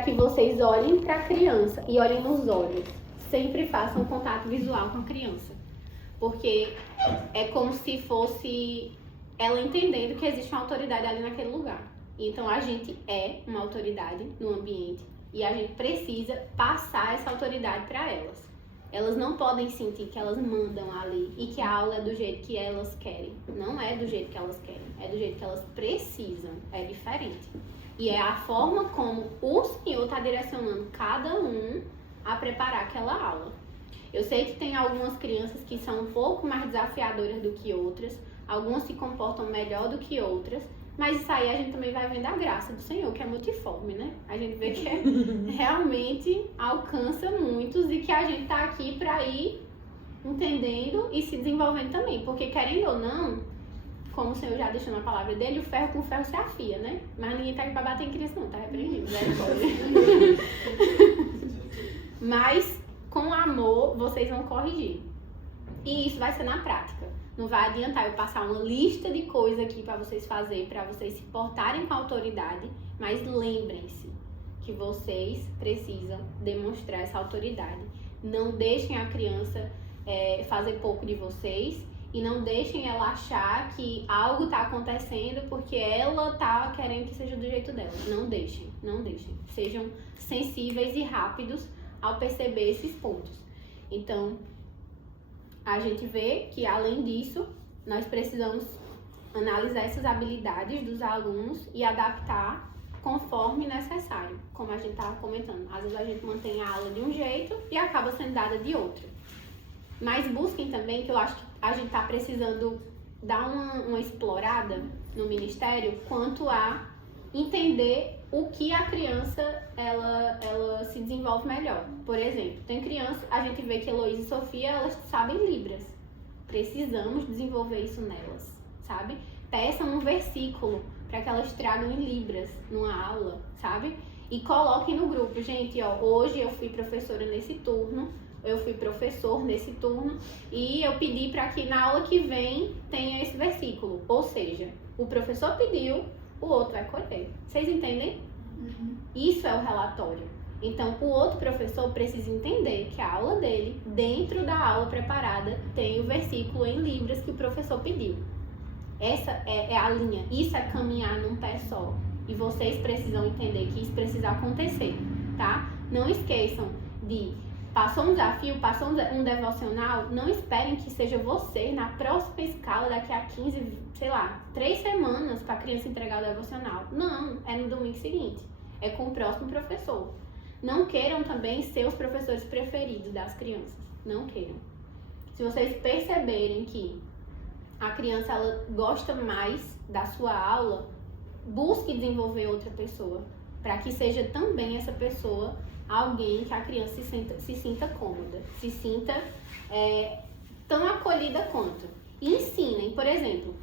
para que vocês olhem para a criança e olhem nos olhos. Sempre façam contato visual com a criança. Porque é como se fosse ela entendendo que existe uma autoridade ali naquele lugar. Então a gente é uma autoridade no ambiente e a gente precisa passar essa autoridade para elas. Elas não podem sentir que elas mandam ali e que a aula é do jeito que elas querem. Não é do jeito que elas querem, é do jeito que elas precisam. É diferente. E é a forma como o Senhor está direcionando cada um a preparar aquela aula. Eu sei que tem algumas crianças que são um pouco mais desafiadoras do que outras, algumas se comportam melhor do que outras, mas isso aí a gente também vai vendo a graça do Senhor, que é multiforme, né? A gente vê que realmente alcança muitos e que a gente tá aqui para ir entendendo e se desenvolvendo também, porque querendo ou não, como o Senhor já deixou na palavra dele, o ferro com ferro se afia, né? Mas ninguém tá aqui pra bater em Cristo não, tá repreendido, Mas com amor vocês vão corrigir. E isso vai ser na prática. Não vai adiantar eu passar uma lista de coisas aqui para vocês fazerem, para vocês se portarem com autoridade, mas lembrem-se que vocês precisam demonstrar essa autoridade. Não deixem a criança fazer pouco de vocês e não deixem ela achar que algo está acontecendo porque ela está querendo que seja do jeito dela. Não deixem, não deixem. Sejam sensíveis e rápidos ao perceber esses pontos. Então, a gente vê que, além disso, nós precisamos analisar essas habilidades dos alunos e adaptar conforme necessário, como a gente estava comentando. Às vezes a gente mantém a aula de um jeito e acaba sendo dada de outro. Mas busquem também, que eu acho que a gente está precisando dar uma explorada no Ministério quanto a entender o que a criança ela se desenvolve melhor. Por exemplo, tem criança, a gente vê que Heloísa e Sofia, elas sabem Libras. Precisamos desenvolver isso nelas, sabe? Peçam um versículo para que elas tragam em Libras numa aula, sabe? E coloquem no grupo, gente, ó, hoje eu fui professora nesse turno, eu fui professor nesse turno e eu pedi para que na aula que vem tenha esse versículo. Ou seja, o professor pediu, o outro vai colher. Vocês entendem? Uhum. Isso é o relatório. Então, o outro professor precisa entender que a aula dele, dentro da aula preparada, tem o versículo em Libras que o professor pediu. Essa é a linha. Isso é caminhar num pé só. E vocês precisam entender que isso precisa acontecer, tá? Não esqueçam de... Passou um desafio, passou um devocional, não esperem que seja você na próxima escala daqui a 15, 3 semanas para a criança entregar o devocional. Não, é no domingo seguinte. É com o próximo professor. Não queiram também ser os professores preferidos das crianças. Não queiram. Se vocês perceberem que a criança ela gosta mais da sua aula, busque desenvolver outra pessoa, para que seja também essa pessoa alguém que a criança se sinta cômoda, se sinta tão acolhida quanto. E ensinem, por exemplo,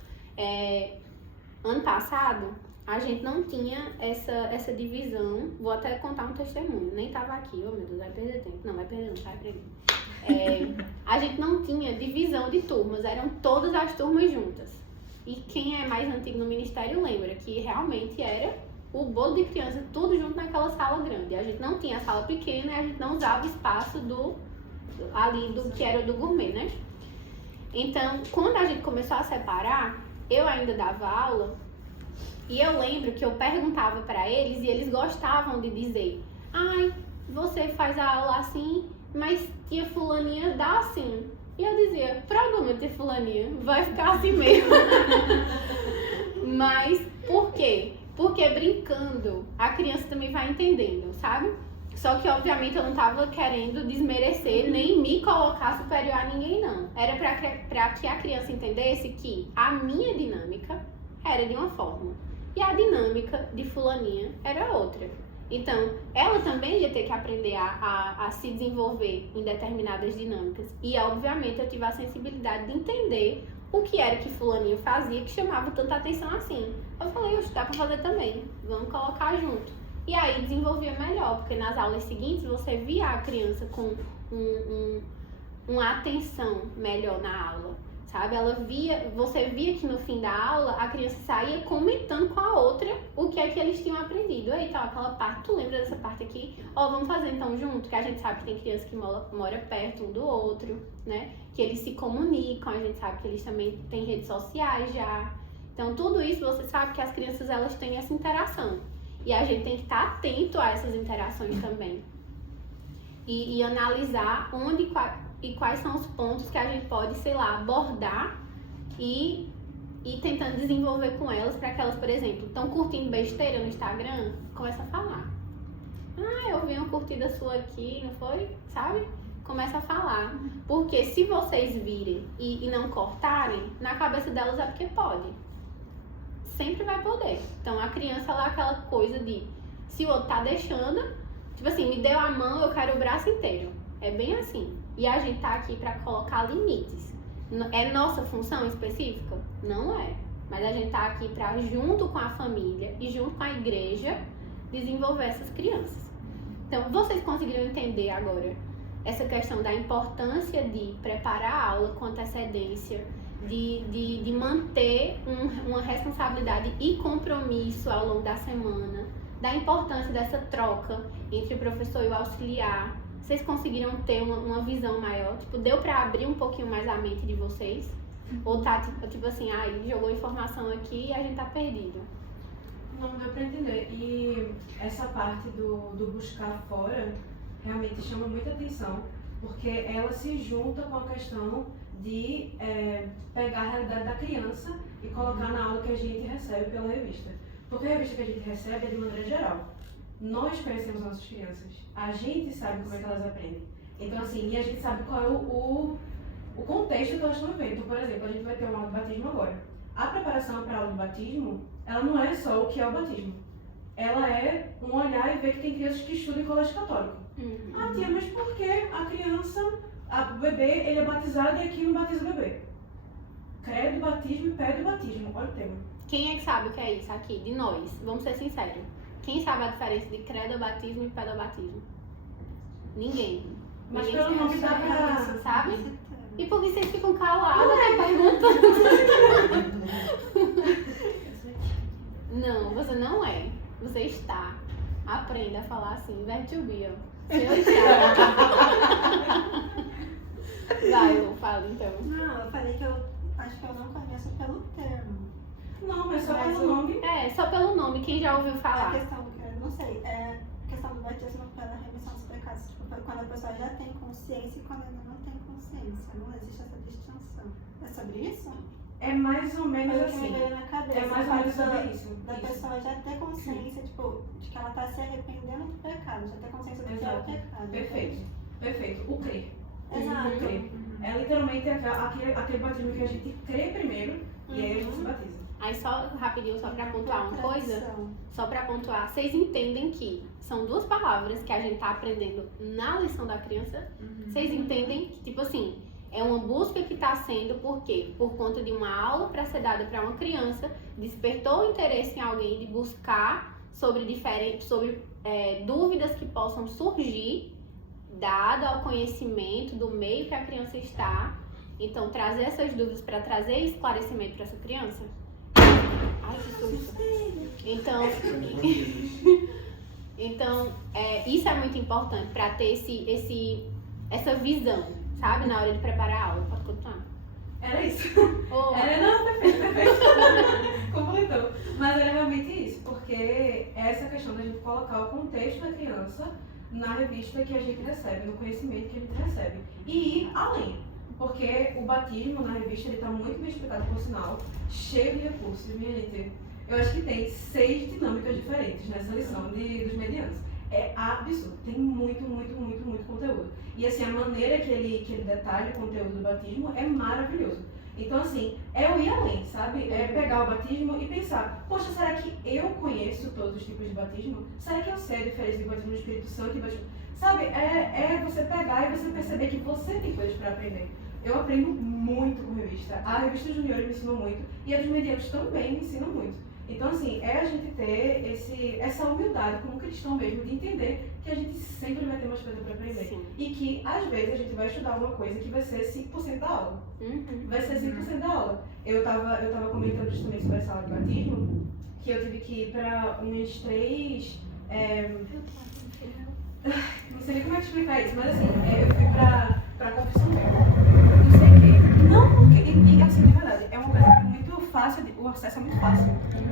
ano passado a gente não tinha essa divisão, vou até contar um testemunho, nem tava aqui, oh meu Deus, vai perder tempo, não vai perder não, vai perder. A gente não tinha divisão de turmas, eram todas as turmas juntas. E quem é mais antigo no ministério lembra que realmente era o bolo de criança, tudo junto naquela sala grande. A gente não tinha a sala pequena e a gente não usava o espaço ali do que era do gourmet, né? Então, quando a gente começou a separar, eu ainda dava aula e eu lembro que eu perguntava para eles e eles gostavam de dizer: ai, você faz a aula assim, mas tia fulaninha dá assim. E eu dizia: problema, tia fulaninha, vai ficar assim mesmo. Mas, por quê? Porque brincando, a criança também vai entendendo, sabe? Só que, obviamente, eu não tava querendo desmerecer, nem me colocar superior a ninguém, não. Era pra que a criança entendesse que a minha dinâmica era de uma forma e a dinâmica de fulaninha era outra. Então, ela também ia ter que aprender a se desenvolver em determinadas dinâmicas. E, obviamente, eu tive a sensibilidade de entender o que era que fulaninho fazia que chamava tanta atenção assim. Eu falei, dá pra fazer também, vamos colocar junto. E aí desenvolvia melhor, porque nas aulas seguintes você via a criança com uma atenção melhor na aula. sabe? Você via que no fim da aula a criança saía comentando com a outra o que é que eles tinham aprendido. Eita, aquela parte, tu lembra dessa parte aqui? Ó, vamos fazer então junto, que a gente sabe que tem criança que mora perto um do outro, né? Que eles se comunicam, a gente sabe que eles também têm redes sociais já. Então, tudo isso você sabe que as crianças, elas têm essa interação. E a gente tem que estar atento a essas interações também. E analisar onde e quais são os pontos que a gente pode, sei lá, abordar e tentando desenvolver com elas para que elas, por exemplo, estão curtindo besteira no Instagram, começa a falar. Ah, eu vi uma curtida sua aqui, não foi? Sabe? Começa a falar. Porque se vocês virem e não cortarem, na cabeça delas é porque pode. Sempre vai poder. Então a criança lá, aquela coisa de se o outro tá deixando, tipo assim, me deu a mão, eu quero o braço inteiro. É bem assim. E a gente tá aqui para colocar limites. É nossa função específica? Não é. Mas a gente tá aqui para, junto com a família e junto com a igreja, desenvolver essas crianças. Então, vocês conseguiram entender agora essa questão da importância de preparar a aula com antecedência, de manter uma responsabilidade e compromisso ao longo da semana, da importância dessa troca entre o professor e o auxiliar. Vocês conseguiram ter uma visão maior? Tipo, deu pra abrir um pouquinho mais a mente de vocês? Ou tá tipo assim, jogou informação aqui e a gente tá perdido? Não deu pra entender. E essa parte do buscar fora realmente chama muita atenção, porque ela se junta com a questão de pegar a realidade da criança e colocar na aula que a gente recebe pela revista. Porque a revista que a gente recebe é de maneira geral. Nós conhecemos nossas crianças, a gente sabe como é que elas aprendem. Então assim, e a gente sabe qual é o contexto que elas estão vivendo. Então, por exemplo, a gente vai ter uma aula de batismo agora. A preparação para a aula de batismo, ela não é só o que é o batismo. Ela é um olhar e ver que tem crianças que estudam em colégio católico. Ah, tia, mas por que a criança, o bebê, ele é batizado e aqui não batiza o bebê? Credo, batismo e pé do batismo. Olha o tema. Quem é que sabe o que é isso aqui? De nós. Vamos ser sinceros. Quem sabe a diferença de credo-batismo e pedobatismo? Ninguém. Mas Ninguém pelo nome dá pra... sabe? E por que vocês ficam calados perguntando? Não, você não é. Você está. Aprenda a falar assim. Verbo to be, ó. Eu está. Vai, Lu, fala então. Não, eu falei que eu acho que eu não conheço pelo termo. Não, mas só pelo nome. É, só pelo nome. Quem já ouviu falar? A questão, eu não sei, é a questão do batismo pela remissão dos pecados. Tipo, quando a pessoa já tem consciência e quando ainda não tem consciência. Não existe essa distinção. É sobre isso? É mais ou menos Foi o que me assim. veio na cabeça. É mais ou menos sobre isso. Da pessoa já ter consciência, tipo, de que ela está se arrependendo do pecado. Já ter consciência do que é o pecado. Perfeito. Perfeito. O crer. Exato. O crer. É literalmente aquele batismo que a gente crê primeiro e aí a gente se batiza. Aí só rapidinho, só pra pontuar uma coisa, só pra pontuar, vocês entendem que são duas palavras que a gente tá aprendendo na lição da criança. Vocês entendem que, tipo assim, é uma busca que tá sendo, por quê? Por conta de uma aula pra ser dada pra uma criança, despertou o interesse em alguém de buscar sobre dúvidas que possam surgir, dado ao conhecimento do meio que a criança está. Então, trazer essas dúvidas para trazer esclarecimento para essa criança. Ai, que susto. Então, isso é muito importante para ter essa visão, sabe? Na hora de preparar a aula. Pode continuar. Era isso. Oh. Não, perfeito. Completou. Mas era realmente isso, porque é essa questão da gente colocar o contexto da criança na revista que a gente recebe, no conhecimento que a gente recebe. E ir além. Porque o batismo na revista ele está muito bem explicado, por sinal, cheio de recursos, minha gente. Eu acho que tem 6 dinâmicas diferentes nessa lição dos medianos. É absurdo, tem muito conteúdo. E assim, a maneira que ele detalha o conteúdo do batismo é maravilhoso. Então assim, é o ir além, sabe? É pegar o batismo e pensar, poxa, será que eu conheço todos os tipos de batismo? Será que eu sei a diferença de batismo do Espírito Santo e batismo? Sabe, é você pegar e você perceber que você tem coisas para aprender. Eu aprendo muito com revista. A revista Junior me ensinou muito e a dos medianos também me ensinam muito. Então, assim, é a gente ter essa humildade como cristão mesmo, de entender que a gente sempre vai ter mais coisa para aprender. Sim. E que, às vezes, a gente vai estudar alguma coisa que vai ser 5% da aula. Vai ser 5% da aula. Eu tava comentando justamente sobre essa aula de batismo, que eu tive que ir para uns 3... não sei nem como é que explicar isso, mas assim, eu fui pra confissão mesmo. Não sei o quê. Não, porque, e assim, de verdade, é uma coisa que é muito fácil, o acesso é muito fácil.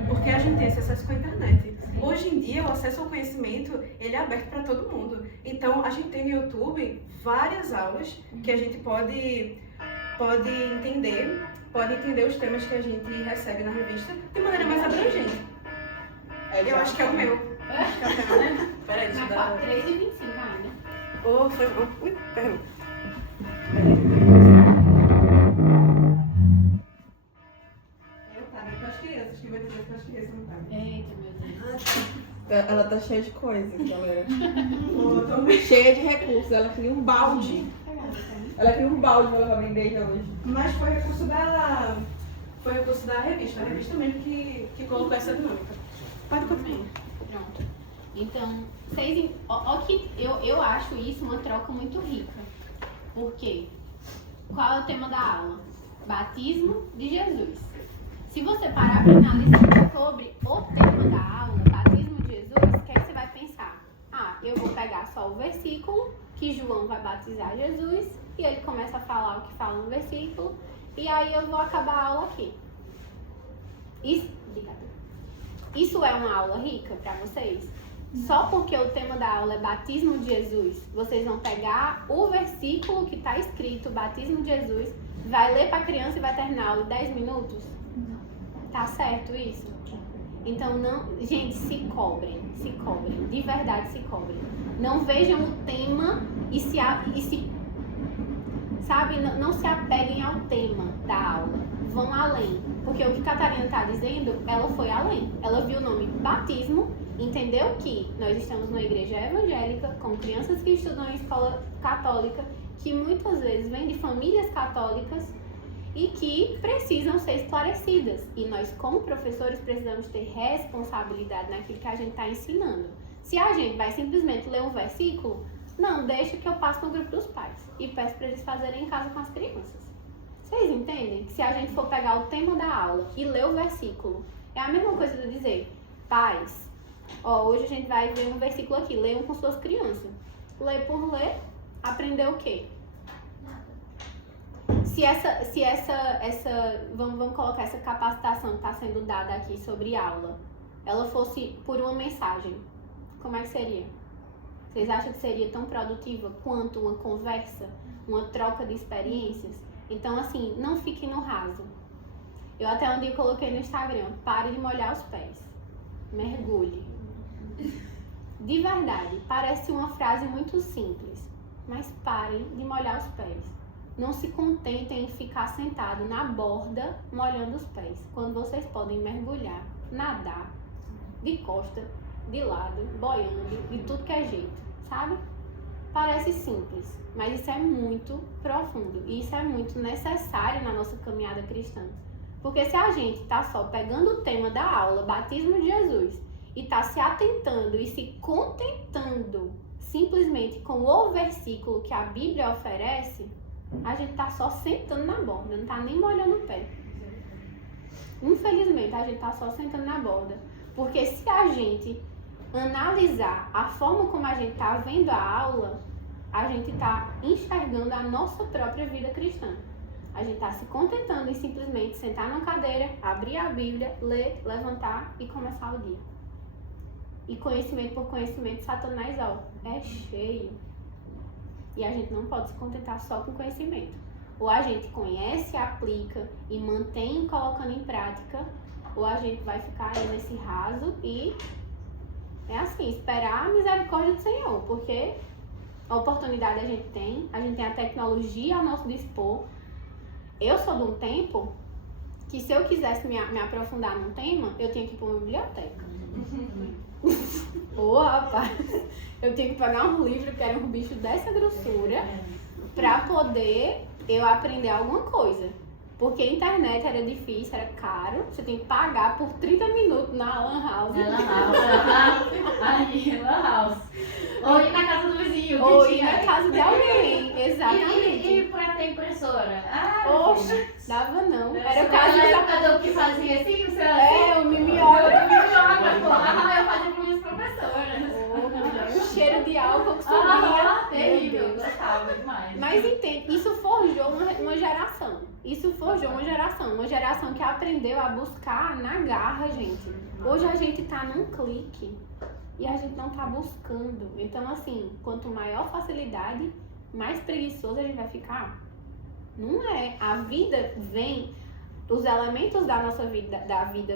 Porque a gente tem esse acesso com a internet. Hoje em dia, o acesso ao conhecimento, ele é aberto para todo mundo. Então, a gente tem no YouTube várias aulas que a gente pode entender os temas que a gente recebe na revista de maneira mais abrangente. Eu acho que é o meu. Acho que é o tema, né? Peraí, deixa eu dar... 3h25 ainda. Oh, foi... Ui, pera. Eu pago para as crianças, que vai dizer para as crianças não pagam. Eita, meu Deus. Ela tá cheia de coisas, galera. Oh, tô bem. Cheia de recursos. Ela queria um balde. Ela queria um balde pra levar pra igreja hoje. Mas foi recurso da revista. A revista mesmo que colocou essa dinâmica. Pode continuar. Pronto. Então, eu acho isso uma troca muito rica. Por quê? Qual é o tema da aula? Batismo de Jesus. Se você parar para analisar sobre o tema da aula, batismo de Jesus, o que é que você vai pensar? Ah, eu vou pegar só o versículo que João vai batizar Jesus e ele começa a falar o que fala no versículo e aí eu vou acabar a aula aqui. Isso é uma aula rica para vocês? Só porque o tema da aula é batismo de Jesus, vocês vão pegar o versículo que está escrito, batismo de Jesus, vai ler para a criança e vai terminar a aula em 10 minutos? Tá certo isso? Então, não, gente, se cobrem, de verdade se cobrem. Não vejam o tema e sabe, não se apeguem ao tema da aula. Vão além. Porque o que Catarina está dizendo, ela foi além. Ela viu o nome batismo, entendeu que nós estamos numa igreja evangélica, com crianças que estudam em escola católica, que muitas vezes vêm de famílias católicas e que precisam ser esclarecidas. E nós, como professores, precisamos ter responsabilidade naquilo que a gente está ensinando. Se a gente vai simplesmente ler um versículo, não, deixa que eu passo no grupo dos pais e peço para eles fazerem em casa com as crianças. Vocês entendem que se a gente for pegar o tema da aula e ler o versículo, é a mesma coisa de dizer, pais, hoje a gente vai ver um versículo aqui, leiam com suas crianças. Ler por ler, aprender o quê? Vamos colocar essa capacitação que está sendo dada aqui sobre aula, ela fosse por uma mensagem, como é que seria? Vocês acham que seria tão produtiva quanto uma conversa, uma troca de experiências? Então, assim, não fiquem no raso. Eu até um dia coloquei no Instagram, pare de molhar os pés, mergulhe. De verdade, parece uma frase muito simples, mas parem de molhar os pés. Não se contentem em ficar sentado na borda molhando os pés, quando vocês podem mergulhar, nadar, de costa, de lado, boiando, de tudo que é jeito, sabe? Parece simples, mas isso é muito profundo e isso é muito necessário na nossa caminhada cristã. Porque se a gente está só pegando o tema da aula, batismo de Jesus, e está se atentando e se contentando simplesmente com o versículo que a Bíblia oferece, a gente está só sentando na borda, não está nem molhando o pé. Infelizmente, a gente está só sentando na borda. Porque se a gente analisar a forma como a gente está vendo a aula, a gente está enxergando a nossa própria vida cristã. A gente está se contentando em simplesmente sentar numa cadeira, abrir a Bíblia, ler, levantar e começar o dia. E conhecimento por conhecimento, Satanás, é cheio. E a gente não pode se contentar só com conhecimento. Ou a gente conhece, aplica e mantém colocando em prática, ou a gente vai ficar aí nesse raso e é assim, esperar a misericórdia do Senhor, porque a oportunidade a gente tem a tecnologia ao nosso dispor. Eu sou de um tempo que se eu quisesse me aprofundar num tema, eu tinha que ir para uma biblioteca. Rapaz, eu tinha que pegar um livro que era um bicho dessa grossura para poder eu aprender alguma coisa. Porque a internet era difícil, era caro. Você tem que pagar por 30 minutos na Lan House. Na Lan House. Aí, Lan House. Ou ir na casa do vizinho. Ou que ir tinha. na casa de alguém. Exatamente. E pra ter impressora? Ah, Oxe, dava não. Era o o caso caso de época do que fazia assim, o seu É, o mimiola. eu fazia com minhas professoras. O cheiro de álcool que subia. Ah, Meu terrível, Deus. gostava demais. Mas entende, isso forjou uma geração. Isso forjou uma geração que aprendeu a buscar na garra, gente. Hoje a gente tá num clique e a gente não tá buscando. Então, assim, quanto maior facilidade, mais preguiçoso a gente vai ficar. Não é. A vida vem, os elementos da nossa vida,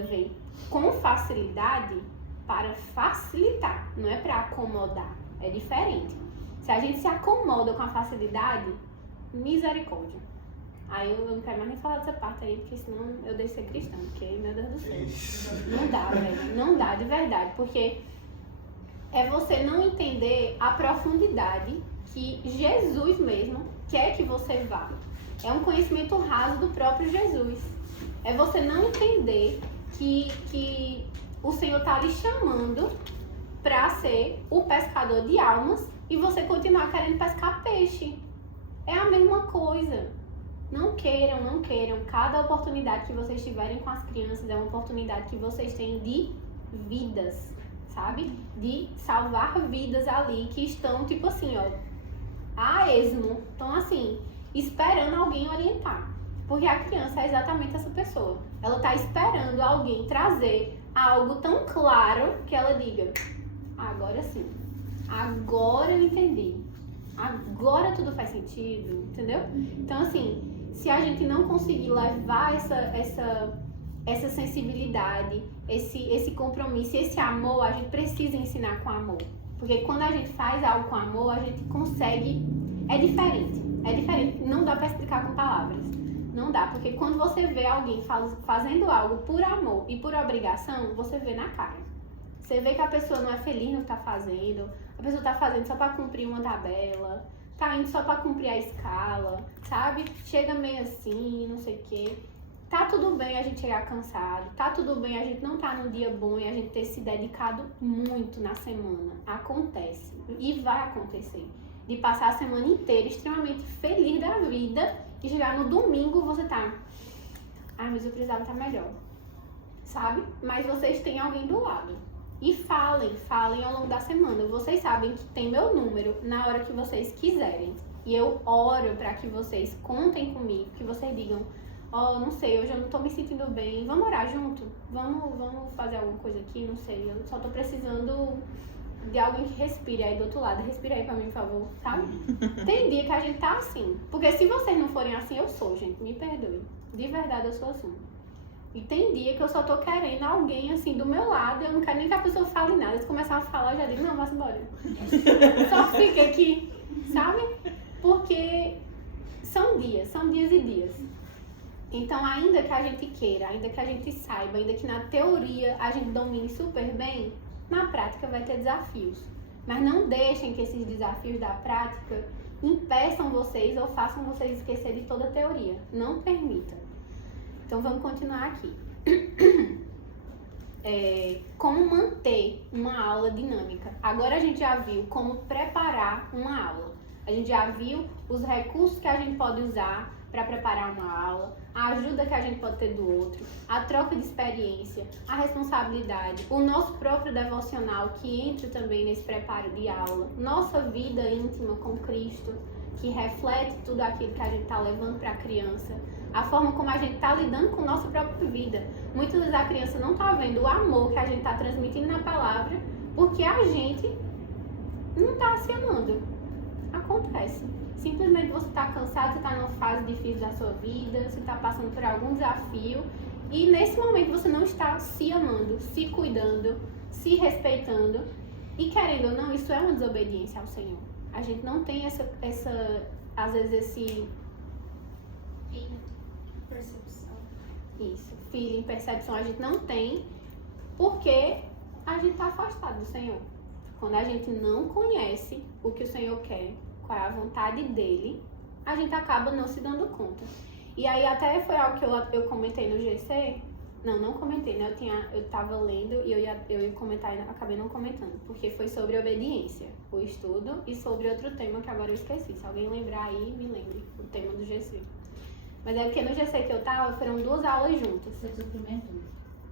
vêm com facilidade para facilitar, não é para acomodar. É diferente. Se a gente se acomoda com a facilidade, misericórdia. Aí eu não quero mais nem falar dessa parte aí, porque senão eu deixo de ser cristã, porque, meu Deus do céu. Não dá, velho. Não dá, de verdade. Porque é você não entender a profundidade que Jesus mesmo quer que você vá. É um conhecimento raso do próprio Jesus. É você não entender que o Senhor está lhe chamando para ser o pescador de almas e você continuar querendo pescar peixe. É a mesma coisa. Não queiram. Cada oportunidade que vocês tiverem com as crianças é uma oportunidade que vocês têm de vidas, sabe? De salvar vidas ali que estão, tipo assim, ó, a esmo. Estão assim, esperando alguém orientar. Porque a criança é exatamente essa pessoa. Ela tá esperando alguém trazer algo tão claro que ela diga: agora sim, agora eu entendi, agora tudo faz sentido, entendeu? Então, assim, se a gente não conseguir levar essa sensibilidade, esse compromisso, esse amor, a gente precisa ensinar com amor. Porque quando a gente faz algo com amor, a gente consegue. É diferente. Não dá pra explicar com palavras. Não dá, porque quando você vê alguém fazendo algo por amor e por obrigação, você vê na cara. Você vê que a pessoa não é feliz no que tá fazendo, a pessoa tá fazendo só pra cumprir uma tabela, tá indo só pra cumprir a escala, sabe? Chega meio assim, não sei o quê. Tá tudo bem a gente chegar cansado, tá tudo bem a gente não tá num dia bom e a gente ter se dedicado muito na semana. Acontece e vai acontecer. De passar a semana inteira extremamente feliz da vida e chegar no domingo você tá... Ai, mas eu precisava estar melhor, sabe? Mas vocês têm alguém do lado. E falem ao longo da semana. Vocês sabem que tem meu número na hora que vocês quiserem. E eu oro pra que vocês contem comigo, que vocês digam: ó, não sei, hoje eu não tô me sentindo bem, vamos orar junto? Vamos fazer alguma coisa aqui? Não sei, eu só tô precisando de alguém que respire aí do outro lado. Respira aí pra mim, por favor, sabe? Tem dia que a gente tá assim. Porque se vocês não forem assim, eu sou, gente, me perdoe. De verdade, eu sou assim. E tem dia que eu só tô querendo alguém assim do meu lado, eu não quero nem que a pessoa fale nada. Se começar a falar, eu já digo: não, vá embora. Só fica aqui, sabe? Porque são dias e dias. Então, ainda que a gente queira, ainda que a gente saiba, ainda que na teoria a gente domine super bem, na prática vai ter desafios. Mas não deixem que esses desafios da prática impeçam vocês ou façam vocês esquecer de toda a teoria. Não permita. Então, vamos continuar aqui. Como manter uma aula dinâmica. Agora a gente já viu como preparar uma aula. A gente já viu os recursos que a gente pode usar para preparar uma aula, a ajuda que a gente pode ter do outro, a troca de experiência, a responsabilidade, o nosso próprio devocional que entra também nesse preparo de aula, nossa vida íntima com Cristo, que reflete tudo aquilo que a gente está levando para a criança, a forma como a gente está lidando com nossa própria vida. Muitas vezes a criança não está vendo o amor que a gente está transmitindo na palavra, porque a gente não está se amando. Acontece. Simplesmente você está cansado, você está numa fase difícil da sua vida, você está passando por algum desafio e nesse momento você não está se amando, se cuidando, se respeitando e, querendo ou não, isso é uma desobediência ao Senhor. A gente não tem essa às vezes esse Percepção. Isso, feeling, percepção a gente não tem porque a gente está afastado do Senhor. Quando a gente não conhece o que o Senhor quer, qual é a vontade dele, a gente acaba não se dando conta. E aí até foi algo que eu comentei no GC. Não comentei, né? Eu tava lendo e eu ia comentar e acabei não comentando. Porque foi sobre obediência, o estudo, e sobre outro tema que agora eu esqueci. Se alguém lembrar aí, me lembre o tema do GC. Mas é porque no GC que eu tava, foram 2 aulas juntas. Foi sofrimento.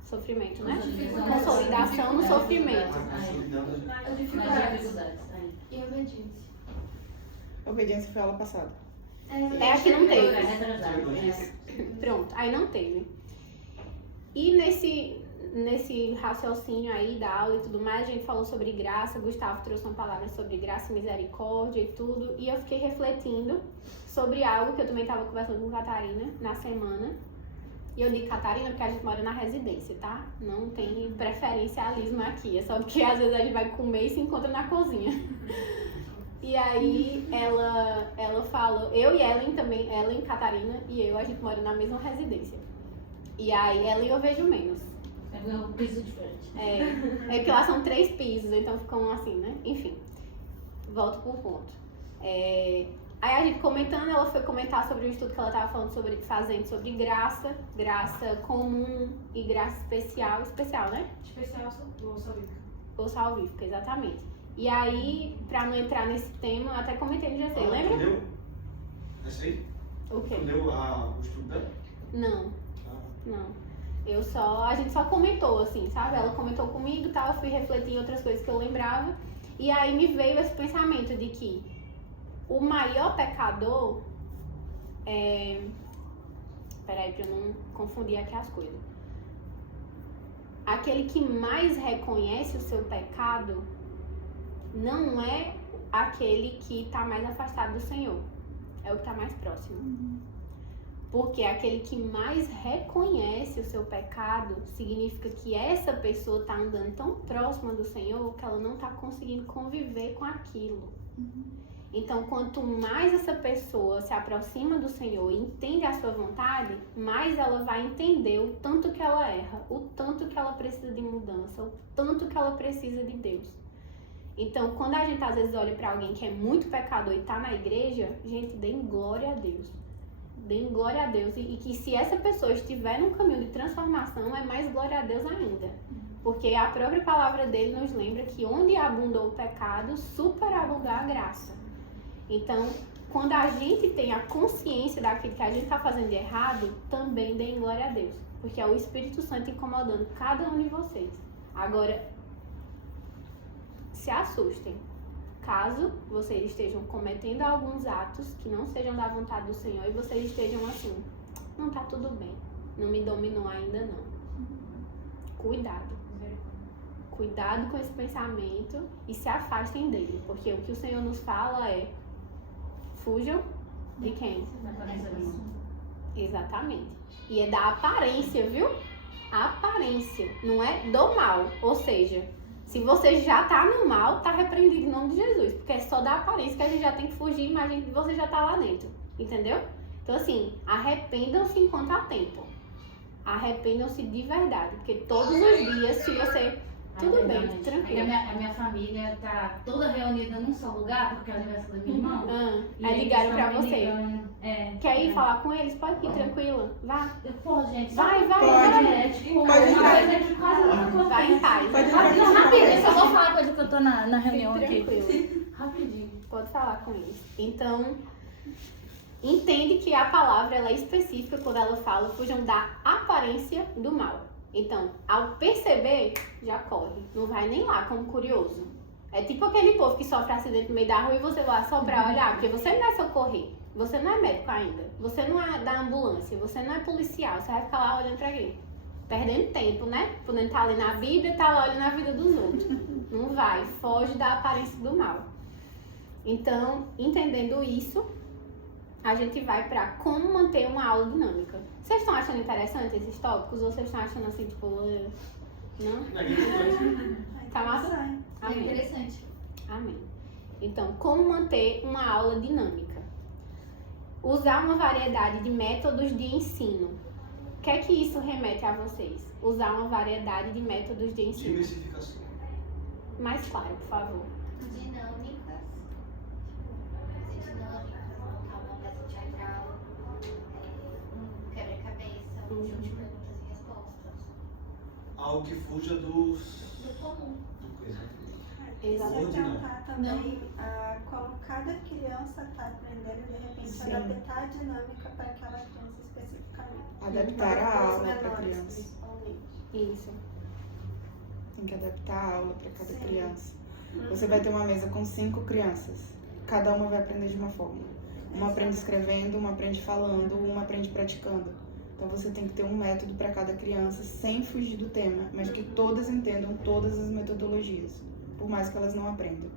Sofrimento, né? Dificuldades. Consolidação no sofrimento. Nas dificuldades. Aí. E obediência. Obediência foi a aula passada. É, aqui não teve. Retrasado. Pronto, aí não teve. E nesse raciocínio aí da aula e tudo mais, a gente falou sobre graça, Gustavo trouxe uma palavra sobre graça e misericórdia e tudo, e eu fiquei refletindo sobre algo que eu também estava conversando com Catarina na semana. E eu digo Catarina porque a gente mora na residência, tá? Não tem preferencialismo aqui, é só porque às vezes a gente vai comer e se encontra na cozinha. E aí ela falou, eu e Ellen também, Ellen, Catarina e eu, a gente mora na mesma residência. E aí Ellen eu vejo menos. É um piso diferente. É que lá são 3 pisos, então ficam assim, né? Enfim, volto pro ponto. Aí a gente comentando, ela foi comentar sobre o estudo que ela estava fazendo sobre graça comum e graça especial, né? Especial ou salvífica? Ou salvífica, exatamente. E aí, pra não entrar nesse tema, eu até comentei no GC, lembra? Tu leu? Essa aí? O quê? Tu leu o estudo dela? Não. A gente só comentou, assim, sabe? Ela comentou comigo e tal, eu fui refletir em outras coisas que eu lembrava. E aí me veio esse pensamento de que o maior pecador peraí, pra eu não confundir aqui as coisas. Aquele que mais reconhece o seu pecado não é aquele que está mais afastado do Senhor. É o que está mais próximo. Porque aquele que mais reconhece o seu pecado significa que essa pessoa está andando tão próxima do Senhor que ela não está conseguindo conviver com aquilo. Então, quanto mais essa pessoa se aproxima do Senhor e entende a sua vontade, mais ela vai entender o tanto que ela erra, o tanto que ela precisa de mudança, o tanto que ela precisa de Deus. Então, quando a gente às vezes olha para alguém que é muito pecador e está na igreja, gente, deem glória a Deus. Deem glória a Deus. E que se essa pessoa estiver num caminho de transformação, é mais glória a Deus ainda. Porque a própria palavra dele nos lembra que onde abundou o pecado, superabundou a graça. Então, quando a gente tem a consciência daquilo que a gente está fazendo de errado, também deem glória a Deus. Porque é o Espírito Santo incomodando cada um de vocês. Agora, se assustem. Caso vocês estejam cometendo alguns atos que não sejam da vontade do Senhor e vocês estejam assim, não tá tudo bem, não me dominou ainda não. Cuidado. Cuidado com esse pensamento e se afastem dele, porque o que o Senhor nos fala é fujam de quem? Exatamente. E é da aparência, viu? A aparência, não é do mal. Ou seja, se você já tá no mal, tá repreendido em nome de Jesus. Porque é só da aparência que a gente já tem que fugir, imagina que você já tá lá dentro. Entendeu? Então assim, arrependam-se enquanto há tempo. Arrependam-se de verdade. Porque todos os dias, se você... Tudo bem, tranquilo. A minha família tá toda reunida num só lugar, porque é o aniversário da minha irmã. Aí ligaram pra você. Quer ir é. falar com eles? Pode ir, tranquila. Vá. Pô, gente. Vai. Tipo, Pode uma entrar. coisa aqui em casa, outra coisa. Vai em paz. Pode Não, rapidinho, eu só vou falar coisa que eu tô na reunião aqui. Tranquilo. Rapidinho. Pode falar com eles. Então, entende que a palavra ela é específica quando ela fala fujam da aparência do mal. Então, ao perceber, já corre. Não vai nem lá como curioso. É tipo aquele povo que sofre acidente no meio da rua e você vai só pra olhar, porque você não vai socorrer. Você não é médico ainda. Você não é da ambulância. Você não é policial. Você vai ficar lá olhando pra quê? Perdendo tempo, né? Podendo estar ali na Bíblia e tá lá olhando a vida dos outros. Não vai. Foge da aparência do mal. Então, entendendo isso, a gente vai pra como manter uma aula dinâmica. Vocês estão achando interessante esses tópicos? Ou vocês estão achando assim, tipo... Não? Tá massa? É Amém. interessante. Amém. Então, como manter uma aula dinâmica? Usar uma variedade de métodos de ensino. O que é que isso remete a vocês? Usar uma variedade de métodos de ensino. Diversificação. Mais claro, por favor. Dinâmicas. Dinâmicas, uma peça teatral. jogo de perguntas e respostas. Algo que fuja dos... Do comum. do coisa. Exatamente. Você tentar também como cada criança está aprendendo, de repente, Sim. adaptar a dinâmica para aquela criança especificamente. Adaptar a Para os aula para a menores, criança. principalmente. Isso. Tem que adaptar a aula para cada Sim. criança. Você vai ter uma mesa com 5 crianças. Cada uma vai aprender de uma forma. Uma aprende escrevendo, uma aprende falando, uma aprende praticando. Então você tem que ter um método para cada criança sem fugir do tema, mas que todas entendam todas as metodologias, por mais que elas não aprendam.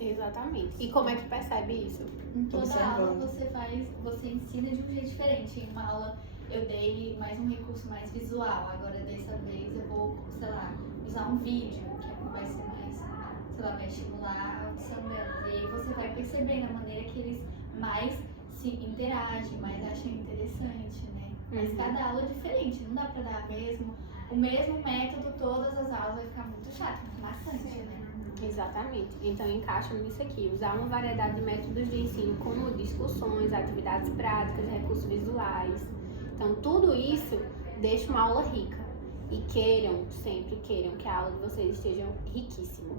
Exatamente. E como é que percebe isso? Toda aula Observando. você ensina de um jeito diferente. Em uma aula eu dei mais um recurso mais visual, agora dessa vez eu vou, sei lá, usar um vídeo, que vai ser mais, sei lá, vai estimular a audição delas. E aí você vai percebendo a maneira que eles mais se interagem, mais acham interessante, né? Mas cada aula é diferente, não dá pra dar o mesmo método, todas as aulas, vai ficar muito chato, muito maçante, né? Exatamente. Então encaixa nisso aqui. Usar uma variedade de métodos de ensino, como discussões, atividades práticas, recursos visuais. Então tudo isso deixa uma aula rica. E sempre queiram que a aula de vocês esteja riquíssima.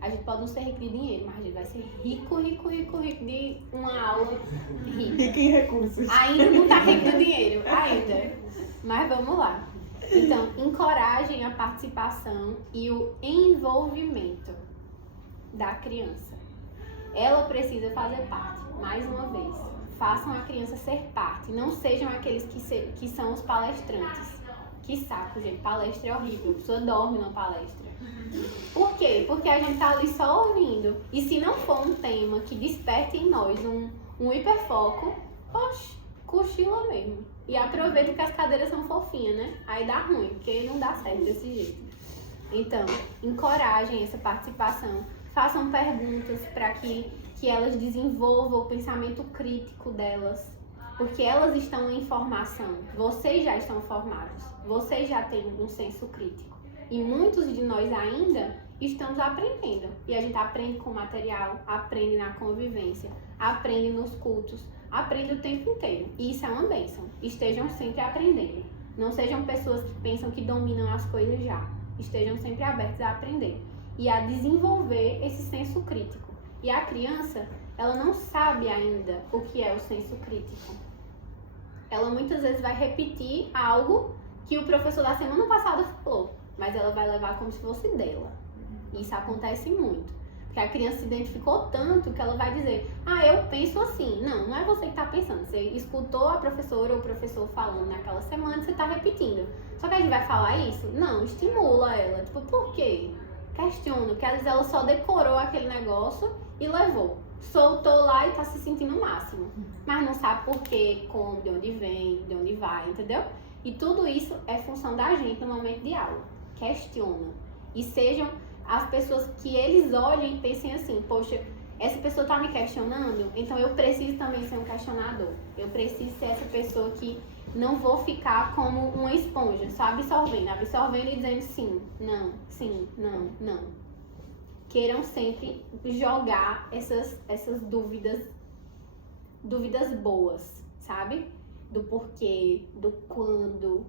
A gente pode não ser rico de dinheiro, mas a gente vai ser rico de uma aula rica. Rica em recursos. Ainda não tá rico de dinheiro, ainda. Mas vamos lá. Então, encorajem a participação e o envolvimento da criança. Ela precisa fazer parte, mais uma vez. Façam a criança ser parte. Não sejam aqueles que são os palestrantes. Que saco, gente. Palestra é horrível. A pessoa dorme na palestra. Por quê? Porque a gente tá ali só ouvindo. E se não for um tema que desperte em nós um hiperfoco, oxe, cochila mesmo. E aproveita que as cadeiras são fofinhas, né? Aí dá ruim, porque não dá certo desse jeito. Então, encorajem essa participação. Façam perguntas para que elas desenvolvam o pensamento crítico delas. Porque elas estão em formação. Vocês já estão formados. Vocês já têm um senso crítico. E muitos de nós ainda estamos aprendendo. E a gente aprende com o material, aprende na convivência, aprende nos cultos, aprende o tempo inteiro. E isso é uma bênção. Estejam sempre aprendendo. Não sejam pessoas que pensam que dominam as coisas já. Estejam sempre abertos a aprender e a desenvolver esse senso crítico. E a criança, ela não sabe ainda o que é o senso crítico. Ela muitas vezes vai repetir algo que o professor da semana passada falou, mas ela vai levar como se fosse dela. E isso acontece muito. Porque a criança se identificou tanto que ela vai dizer, eu penso assim. Não é você que está pensando. Você escutou a professora ou o professor falando naquela semana e você está repetindo. Só que a gente vai falar isso? Não, estimula ela. Tipo, por quê? Questiona, porque às vezes ela só decorou aquele negócio e levou. Soltou lá e tá se sentindo o máximo. Mas não sabe por quê, como, de onde vem, de onde vai, entendeu? E tudo isso é função da gente no momento de aula. Questiona. E sejam as pessoas que eles olhem e pensem assim, poxa, essa pessoa tá me questionando, então eu preciso também ser um questionador. Eu preciso ser essa pessoa que não vou ficar como uma esponja, só absorvendo e dizendo sim, não. Queiram sempre jogar essas dúvidas boas, sabe? Do porquê, do quando.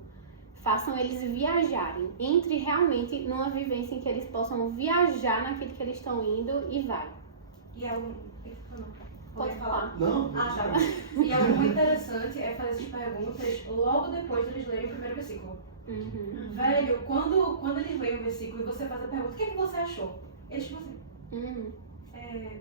Façam eles viajarem. Entre realmente numa vivência em que eles possam viajar naquilo que eles estão indo e vai. E é um... Pode falar. Não? Ah, tá. E algo muito interessante é fazer essas perguntas logo depois de eles lerem o primeiro versículo. Uhum. Velho, quando eles leem o versículo e você faz a pergunta, o que você achou? Eles ficam assim, Uhum.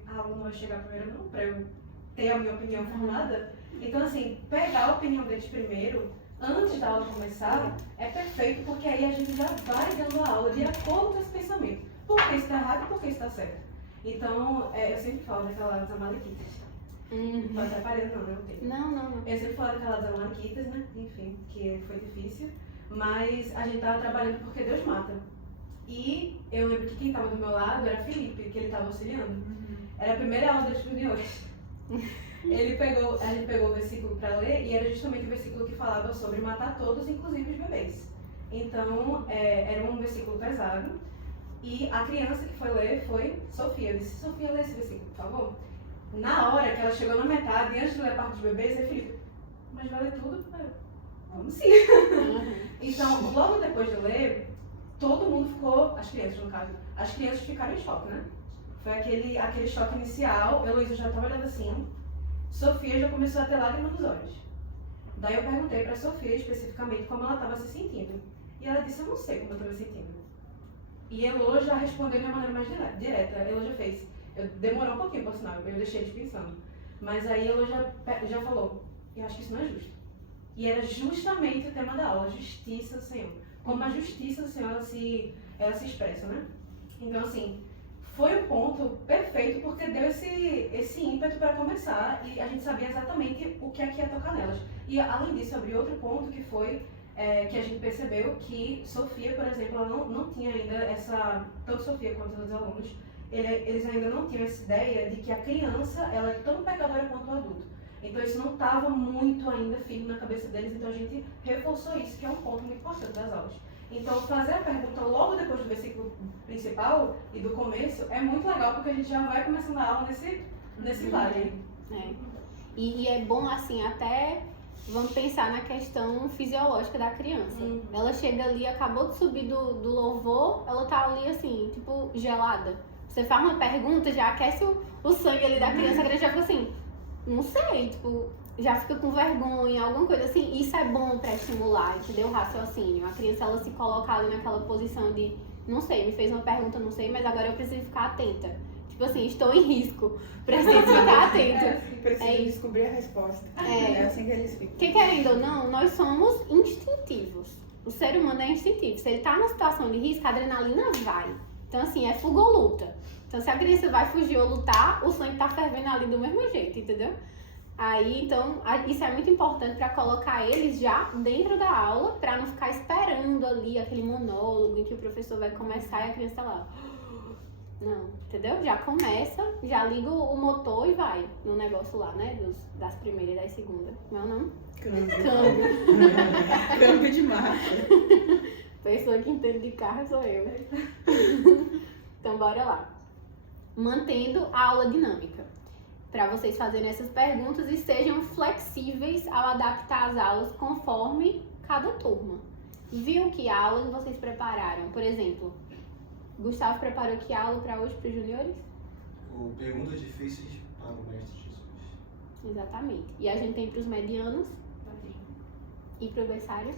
a aula não vai chegar primeiro não, pra eu ter a minha opinião formada. Então, assim, pegar a opinião deles primeiro, antes da aula começar, é perfeito, porque aí a gente já vai dando a aula de acordo com esse pensamento. Por que isso está errado e por que isso está certo. Então, eu sempre falo daquela das Amalequitas. Uhum. Não está aparecendo não tenho. Não. Eu sempre falo daquela das Amalequitas, né? Enfim, que foi difícil. Mas a gente estava trabalhando porque Deus mata. E eu lembro que quem estava do meu lado era Felipe, que ele estava auxiliando. Era a primeira aula do estudo de hoje. A gente pegou o versículo para ler e era justamente o versículo que falava sobre matar todos, inclusive os bebês. Então, era um versículo pesado. E a criança que foi ler foi Sofia. Eu disse, Sofia, lê esse versículo, por favor. Na hora que ela chegou na metade, antes de ler a parte dos bebês, aí Felipe, mas vai ler tudo? vamos sim. Então, logo depois de ler, todo mundo ficou, as crianças no caso, as crianças ficaram em choque, né? Foi aquele choque inicial, Heloísa já estava olhando assim, Sofia já começou a ter lágrimas nos olhos. Daí eu perguntei pra Sofia especificamente como ela estava se sentindo. E ela disse, eu não sei como eu estava me sentindo. E Elo já respondeu de uma maneira mais direta. Elo já fez. Demorou um pouquinho, por sinal, eu deixei eles pensando. Mas aí Elo já falou, eu acho que isso não é justo. E era justamente o tema da aula, justiça do Senhor. Como a justiça do Senhor ela se expressa, né? Então, assim, foi o ponto perfeito porque deu esse ímpeto para começar e a gente sabia exatamente o que é que ia tocar nelas. E, além disso, abriu outro ponto que foi que a gente percebeu que Sofia, por exemplo, ela não tinha ainda tanto Sofia quanto os alunos, eles ainda não tinham essa ideia de que a criança ela é tão pecadora quanto o adulto. Então isso não estava muito ainda firme na cabeça deles, então a gente reforçou isso, que é um ponto muito importante das aulas. Então fazer a pergunta logo depois do versículo principal e do começo é muito legal, porque a gente já vai começando a aula nesse vale. E é bom assim, até vamos pensar na questão fisiológica da criança. Ela chega ali, acabou de subir do louvor, ela tá ali assim, tipo, gelada. Você faz uma pergunta, já aquece o sangue ali da criança, a criança já fica assim, não sei, tipo, já fica com vergonha, alguma coisa assim. Isso é bom pra estimular, entendeu? O raciocínio. A criança, ela se coloca ali naquela posição de, não sei, me fez uma pergunta, não sei, mas agora eu preciso ficar atenta. Tipo assim, estou em risco, preciso ficar atenta. Preciso descobrir a resposta. É assim que eles ficam. Porque querendo ou não, nós somos instintivos. O ser humano é instintivo. Se ele tá numa situação de risco, a adrenalina vai. Então assim, é fuga ou luta. Então se a criança vai fugir ou lutar, o sangue tá fervendo ali do mesmo jeito, entendeu? Aí, então, isso é muito importante para colocar eles já dentro da aula, para não ficar esperando ali aquele monólogo em que o professor vai começar e a criança tá lá. Não, entendeu? Já começa, já liga o motor e vai no negócio lá, né? Das primeiras e das segundas. Não? Câmbio. Câmbio de marcha. Pessoa que entende de carro sou eu. Então, bora lá. Mantendo a aula dinâmica. Para vocês fazerem essas perguntas e sejam flexíveis ao adaptar as aulas conforme cada turma. Viu que aulas vocês prepararam? Por exemplo, Gustavo preparou que aula para hoje para os juniores? O Perguntas Difíceis para o Mestre Jesus. Exatamente. E a gente tem para os medianos e para o berçário?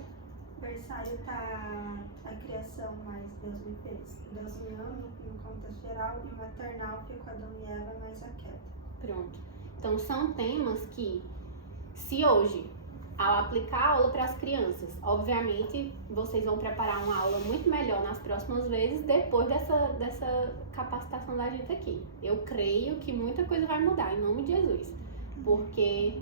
O berçário tá a criação mais Deus me fez. Deus me ama no contexto geral e maternal fica Adão e Eva mais a queda. Pronto. Então são temas que, se hoje, ao aplicar a aula para as crianças, obviamente vocês vão preparar uma aula muito melhor nas próximas vezes depois dessa capacitação da gente aqui. Eu creio que muita coisa vai mudar, em nome de Jesus. Porque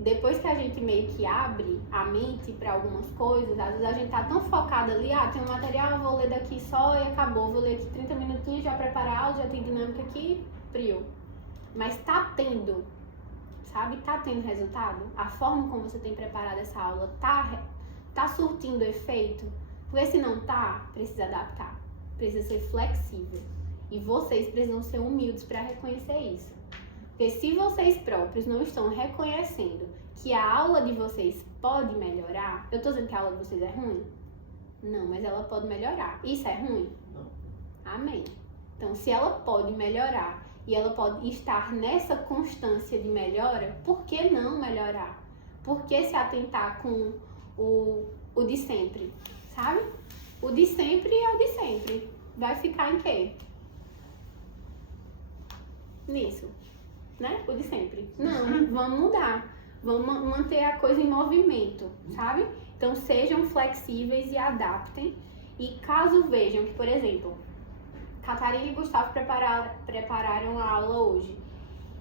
depois que a gente meio que abre a mente para algumas coisas, às vezes a gente tá tão focada ali, tem um material, vou ler daqui só e acabou, vou ler aqui 30 minutinhos, já preparar a aula, já tem dinâmica aqui, frio. Mas tá tendo, sabe? Tá tendo resultado? A forma como você tem preparado essa aula tá surtindo efeito? Porque se não tá, precisa adaptar. Precisa ser flexível. E vocês precisam ser humildes para reconhecer isso. Porque se vocês próprios não estão reconhecendo que a aula de vocês pode melhorar, eu tô dizendo que a aula de vocês é ruim? Não, mas ela pode melhorar. Isso é ruim? Não. Amém. Então, se ela pode melhorar e ela pode estar nessa constância de melhora, por que não melhorar? Por que se atentar com o de sempre, sabe? O de sempre é o de sempre. Vai ficar em quê? Nisso, né? O de sempre. Não, vamos mudar. Vamos manter a coisa em movimento, sabe? Então, sejam flexíveis e adaptem. E caso vejam que, por exemplo, Catarina e Gustavo prepararam a aula hoje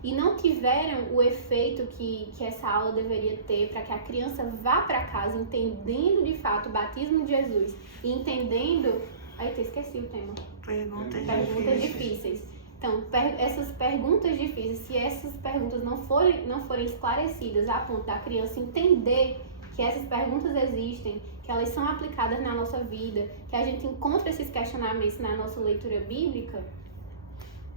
e não tiveram o efeito que essa aula deveria ter para que a criança vá para casa entendendo de fato o batismo de Jesus e entendendo... Aí, eu esqueci o tema. Perguntas difíceis. Então, essas perguntas difíceis, se essas perguntas não forem esclarecidas a ponto da criança entender que essas perguntas existem, que elas são aplicadas na nossa vida, que a gente encontra esses questionamentos na nossa leitura bíblica,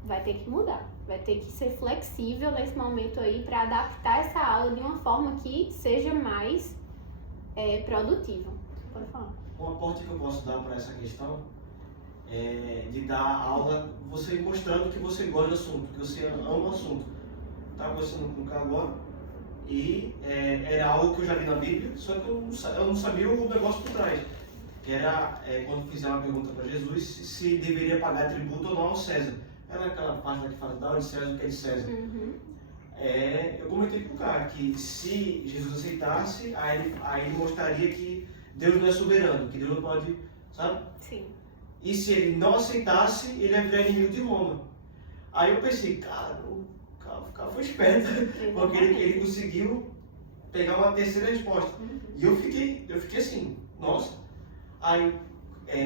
vai ter que mudar. Vai ter que ser flexível nesse momento aí para adaptar essa aula de uma forma que seja mais produtivo. Pode falar. Um aporte que eu posso dar para essa questão é de dar aula, você mostrando que você gosta do assunto, que você ama o assunto. Estava conversando com o cara agora e era algo que eu já vi na Bíblia, só que eu não sabia o negócio por trás. Era quando fizeram uma pergunta para Jesus se deveria pagar tributo ou não ao César. Era aquela parte que fala, dá de César o que é de César. Eu comentei com o cara que se Jesus aceitasse, aí ele mostraria que Deus não é soberano, que Deus não pode, sabe? Sim. E se ele não aceitasse, ele ia virar inimigo de Roma. Aí eu pensei, cara, o cara foi esperto, porque ele conseguiu pegar uma terceira resposta. E eu fiquei assim, nossa. Aí,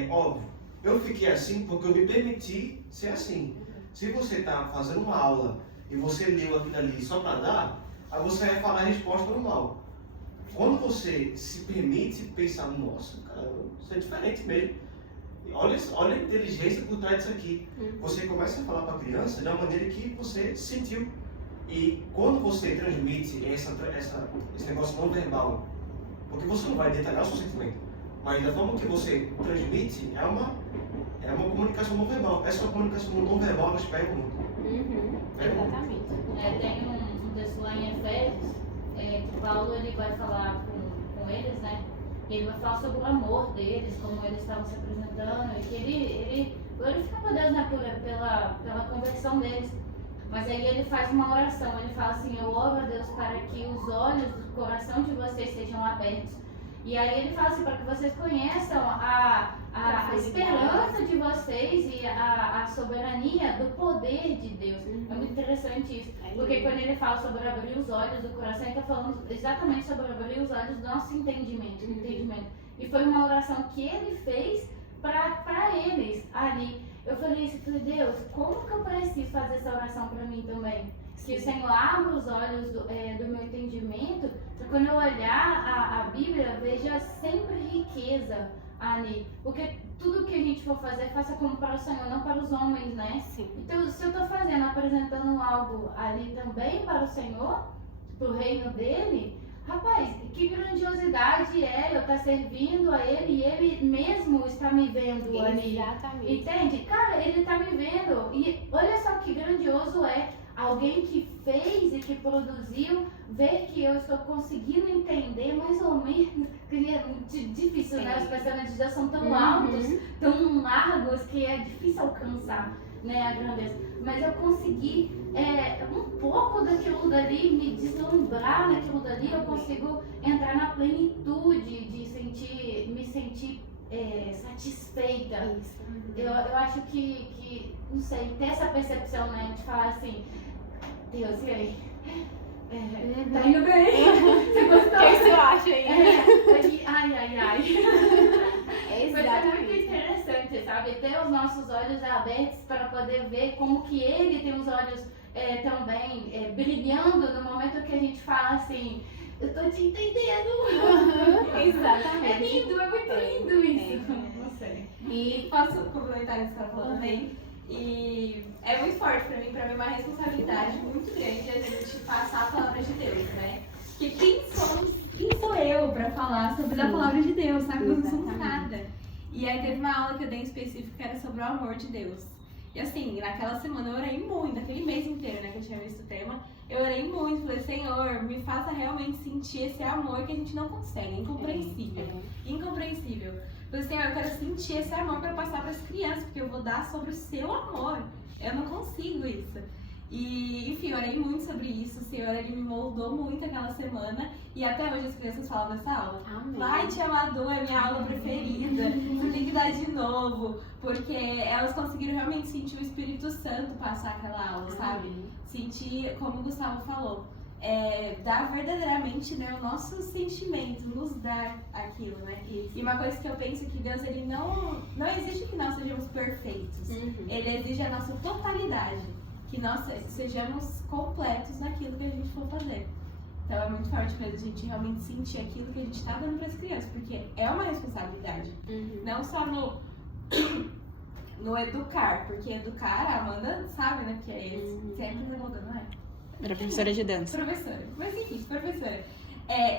óbvio, eu fiquei assim porque eu me permiti ser assim. Se você está fazendo uma aula e você leu aquilo ali só para dar, aí você vai falar a resposta normal. Quando você se permite pensar, nossa, cara, isso é diferente mesmo. Olha a inteligência por trás disso aqui. Você começa a falar para a criança da maneira que você sentiu. E quando você transmite esse negócio não verbal, porque você não vai detalhar o seu sentimento, mas da forma que você transmite é uma comunicação não verbal. Essa comunicação não verbal nos pega muito. Exatamente. Tem um texto lá em Efésios, que Paulo ele vai falar com eles, né? E ele vai falar sobre o amor deles, como eles estavam se apresentando, e que ele glorificava Deus, né, pela conversão deles. Mas aí ele faz uma oração, ele fala assim, eu oro a Deus para que os olhos do coração de vocês sejam abertos. E aí ele fala assim, para que vocês conheçam a esperança de vocês e a soberania do poder de Deus. É muito interessante isso. Porque quando ele fala sobre abrir os olhos do coração, ele está falando exatamente sobre abrir os olhos do nosso entendimento. E foi uma oração que ele fez para eles ali. Eu falei Deus, como que eu preciso fazer essa oração para mim também? Que o Senhor abra os olhos do meu entendimento, para quando eu olhar a Bíblia, veja sempre riqueza ali. Porque tudo que a gente for fazer, faça como para o Senhor, não para os homens, né? Sim. Então, se eu estou apresentando algo ali também para o Senhor, para o reino dele, rapaz, que grandiosidade eu estar servindo a ele e ele mesmo está me vendo ali. Exatamente. Entende? Cara, ele está me vendo. E olha só que grandioso alguém que fez e que produziu, ver que eu estou conseguindo entender mais ou menos, que é difícil, né? Os pensamentos de Deus são tão altos, tão largos, que é difícil alcançar, né, a grandeza. Mas eu consegui um pouco daquilo dali, me deslumbrar naquilo dali, eu consigo entrar na plenitude de me sentir satisfeita. Isso. Eu acho que, não sei, ter essa percepção, né, de falar assim, Deus, e aí? Tá indo bem? Você gostou? O que você acha aí? Ai. Exatamente. Mas é muito interessante, sabe? Ter os nossos olhos abertos para poder ver como que ele tem os olhos também brilhando no momento que a gente fala assim, eu tô te entendendo. Exatamente. É lindo, é muito lindo isso. Não sei. E posso complementar isso que ela falou também? E é muito forte pra mim é uma responsabilidade muito grande a gente passar a palavra de Deus, né? Porque quem sou eu pra falar sobre a palavra de Deus, sabe? Nós não somos nada. E aí teve uma aula que eu dei em específico que era sobre o amor de Deus. E assim, naquela semana eu orei muito, aquele mês inteiro, né, que eu tinha visto o tema, eu orei muito, falei, Senhor, me faça realmente sentir esse amor que a gente não consegue, é incompreensível. Incompreensível. Falei, Senhor, eu quero sentir esse amor para passar para as crianças, porque eu vou dar sobre o seu amor. Eu não consigo isso. E, enfim, eu orei muito sobre isso, o Senhor, ele me moldou muito aquela semana, e até hoje as crianças falam dessa aula. Vai, tia Madu, é minha aula preferida, você tem que dar de novo, porque elas conseguiram realmente sentir o Espírito Santo passar aquela aula, sabe? Sentir, como o Gustavo falou, dar verdadeiramente, né, o nosso sentimento, nos dar aquilo, né? E uma coisa que eu penso é que Deus, ele não exige que nós sejamos perfeitos, ele exige a nossa totalidade, que nós sejamos completos naquilo que a gente for fazer. Então é muito forte pra gente realmente sentir aquilo que a gente está dando para as crianças, porque é uma responsabilidade, não só no educar, porque educar, a Amanda sabe, né, que é sempre dialogando, não é? Era professora de dança. Professora, mas enfim, professora.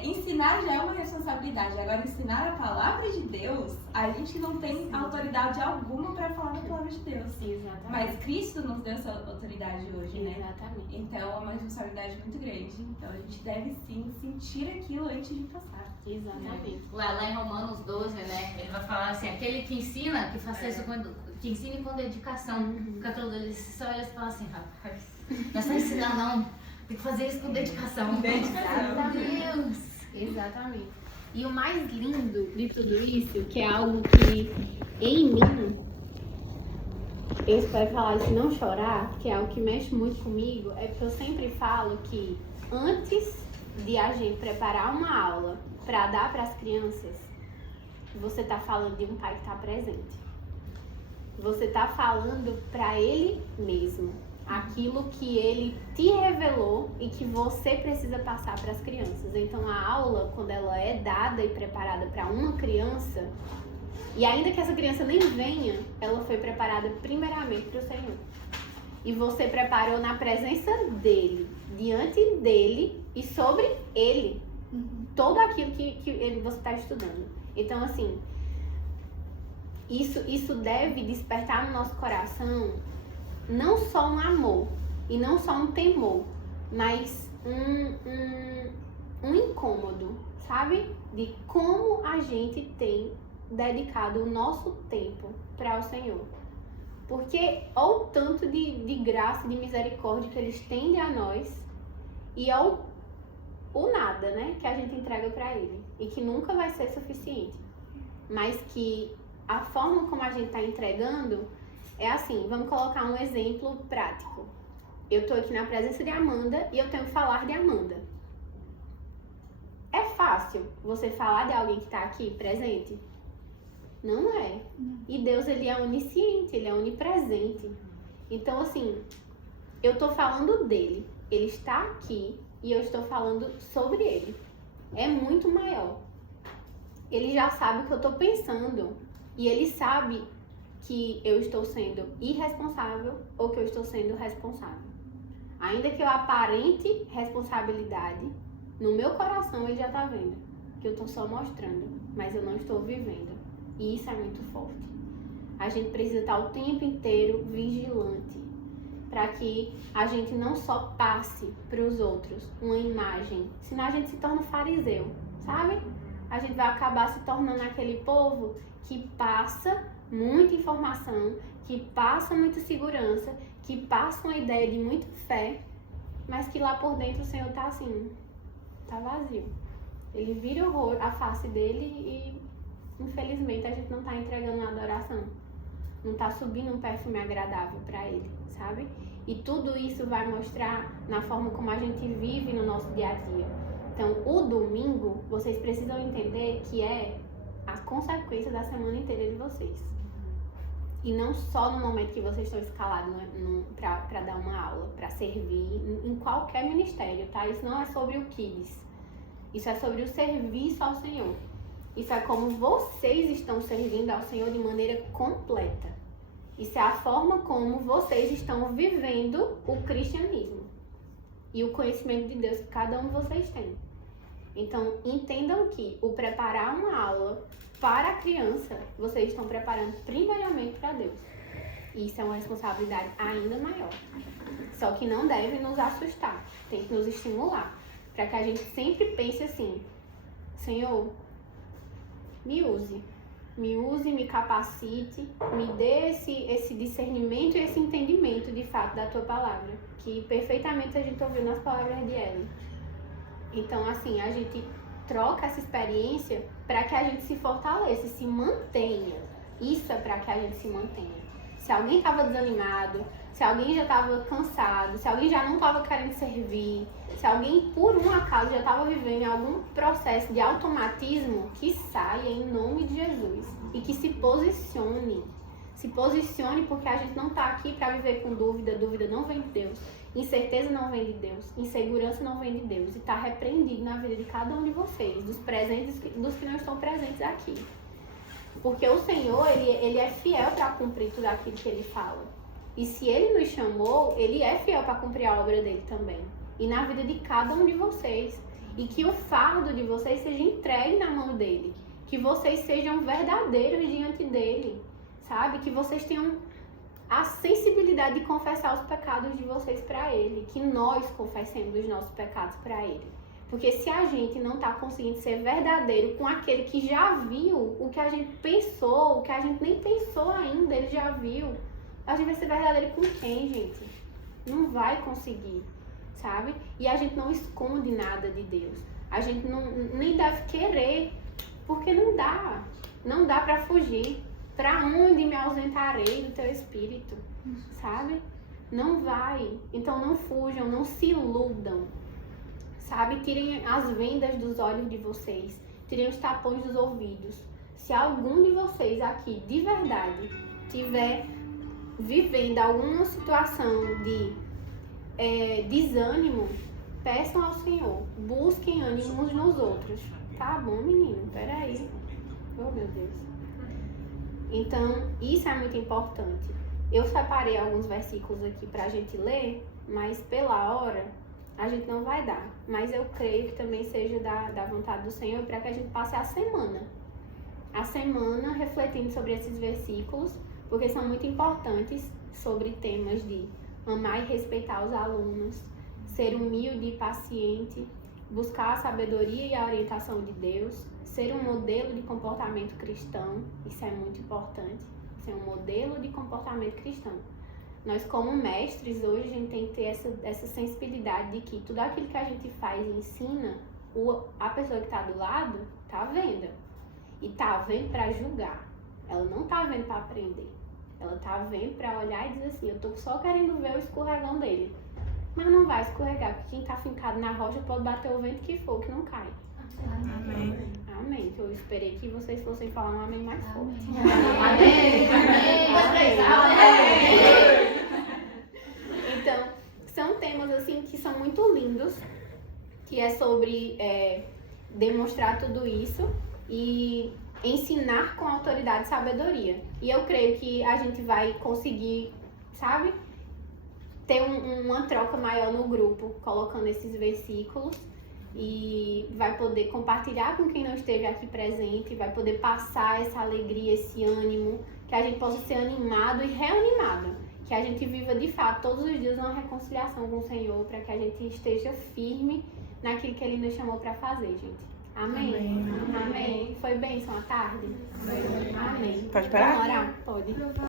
ensinar já é uma responsabilidade. Agora, ensinar a palavra de Deus, a gente não tem autoridade alguma para falar da palavra de Deus. Exatamente. Mas Cristo nos deu essa autoridade hoje, né? Exatamente. Então é uma responsabilidade muito grande. Então a gente deve sim sentir aquilo antes de passar. Exatamente. Lá em Romanos 12, né? Ele vai falar assim, aquele que ensina, que faça isso que ensine com dedicação. Fica todo ele só olha e fala assim, rapaz, não é só ensinar não, tem que fazer isso com dedicação. Exatamente. Exatamente. E o mais lindo de tudo isso, que é algo que em mim, eu espero falar isso e não chorar, que é algo que mexe muito comigo, é porque eu sempre falo que antes de a gente preparar uma aula para dar para as crianças, você está falando de um pai que está presente. Você está falando para ele mesmo aquilo que ele te revelou e que você precisa passar para as crianças. Então a aula, quando ela é dada e preparada para uma criança, e ainda que essa criança nem venha, ela foi preparada primeiramente para o Senhor. E você preparou na presença dele, diante dele e sobre ele. Todo aquilo que você está estudando. Então, assim, isso deve despertar no nosso coração não só um amor e não só um temor, mas um incômodo, sabe? De como a gente tem dedicado o nosso tempo para o Senhor. Porque olha o tanto de graça e de misericórdia que Ele estende a nós e olha o nada, né? Que a gente entrega para Ele e que nunca vai ser suficiente. Mas que a forma como a gente está entregando é assim, vamos colocar um exemplo prático. Eu tô aqui na presença de Amanda e eu tenho que falar de Amanda. É fácil você falar de alguém que tá aqui presente? Não é. E Deus, Ele é onisciente, Ele é onipresente. Então, assim, eu tô falando dele. Ele está aqui e eu estou falando sobre ele. É muito maior. Ele já sabe o que eu tô pensando. E ele sabe que eu estou sendo irresponsável ou que eu estou sendo responsável. Ainda que eu aparente responsabilidade, no meu coração ele já tá vendo que eu tô só mostrando, mas eu não estou vivendo. E isso é muito forte. A gente precisa estar o tempo inteiro vigilante para que a gente não só passe para os outros uma imagem, senão a gente se torna fariseu, sabe? A gente vai acabar se tornando aquele povo que passa muita informação, que passa muita segurança, que passa uma ideia de muita fé, mas que lá por dentro o Senhor tá assim, tá vazio. Ele vira a face dele e infelizmente a gente não tá entregando uma adoração, não tá subindo um perfume agradável para ele, sabe? E tudo isso vai mostrar na forma como a gente vive no nosso dia a dia. Então, o domingo, vocês precisam entender que é a consequência da semana inteira de vocês. E não só no momento que vocês estão escalados para dar uma aula, para servir em qualquer ministério, tá? Isso não é sobre o Kids. Isso é sobre o serviço ao Senhor. Isso é como vocês estão servindo ao Senhor de maneira completa. Isso é a forma como vocês estão vivendo o cristianismo. E o conhecimento de Deus que cada um de vocês tem. Então, entendam que o preparar uma aula para a criança, vocês estão preparando primeiramente para Deus. E isso é uma responsabilidade ainda maior. Só que não deve nos assustar, tem que nos estimular. Para que a gente sempre pense assim, Senhor, me use, me capacite, me dê esse discernimento e esse entendimento de fato da Tua palavra. Que perfeitamente a gente ouviu nas palavras de Ellen. Então, assim, a gente troca essa experiência para que a gente se fortaleça, se mantenha. Isso é para que a gente se mantenha. Se alguém estava desanimado, se alguém já estava cansado, se alguém já não estava querendo servir, se alguém por um acaso já estava vivendo algum processo de automatismo, que saia em nome de Jesus e que se posicione. Se posicione, porque a gente não está aqui para viver com dúvida. Dúvida não vem de Deus. Incerteza não vem de Deus, insegurança não vem de Deus, e está repreendido na vida de cada um de vocês, dos presentes, dos que não estão presentes aqui. Porque o Senhor, ele é fiel para cumprir tudo aquilo que Ele fala. E se Ele nos chamou, Ele é fiel para cumprir a obra dele também. E na vida de cada um de vocês. E que o fardo de vocês seja entregue na mão dele. Que vocês sejam verdadeiros diante dele, sabe? Que vocês tenham a sensibilidade de confessar os pecados de vocês para ele. Que nós confessemos os nossos pecados para ele. Porque se a gente não está conseguindo ser verdadeiro com aquele que já viu o que a gente pensou, o que a gente nem pensou ainda, ele já viu, a gente vai ser verdadeiro com quem, gente? Não vai conseguir, sabe? E a gente não esconde nada de Deus. A gente nem deve querer, porque não dá. Não dá para fugir. Para onde me ausentarei do teu espírito, sabe? Não vai. Então não fujam, não se iludam. Sabe, tirem as vendas dos olhos de vocês, tirem os tapões dos ouvidos. Se algum de vocês aqui, de verdade, tiver vivendo alguma situação de desânimo, peçam ao Senhor, busquem ânimo uns nos outros. Tá bom, menino? Peraí. Oh, meu Deus. Então, isso é muito importante. Eu separei alguns versículos aqui pra gente ler, mas pela hora a gente não vai dar, mas eu creio que também seja da vontade do Senhor para que a gente passe a semana refletindo sobre esses versículos, porque são muito importantes sobre temas de amar e respeitar os alunos, ser humilde e paciente, buscar a sabedoria e a orientação de Deus, ser um modelo de comportamento cristão, isso é muito importante, ser um modelo de comportamento cristão. Nós, como mestres, hoje a gente tem que ter essa sensibilidade de que tudo aquilo que a gente faz e ensina, a pessoa que está do lado está vendo. E está vendo para julgar. Ela não está vendo para aprender. Ela está vendo para olhar e dizer assim, eu estou só querendo ver o escorregão dele. Mas não vai escorregar, porque quem está fincado na rocha pode bater o vento que for, que não cai. Amém. Amém. Eu esperei que vocês fossem falar um amém mais forte. Amém. Amém. Então, são temas assim que são muito lindos, que é sobre demonstrar tudo isso e ensinar com autoridade e sabedoria. E eu creio que a gente vai conseguir, sabe, ter uma troca maior no grupo, colocando esses versículos. E vai poder compartilhar com quem não esteve aqui presente, vai poder passar essa alegria, esse ânimo, que a gente possa ser animado e reanimado, que a gente viva de fato todos os dias uma reconciliação com o Senhor, para que a gente esteja firme naquilo que Ele nos chamou para fazer, gente. Amém? Amém. Foi bênção à tarde? Amém. Pode parar? Vamos orar? Pode.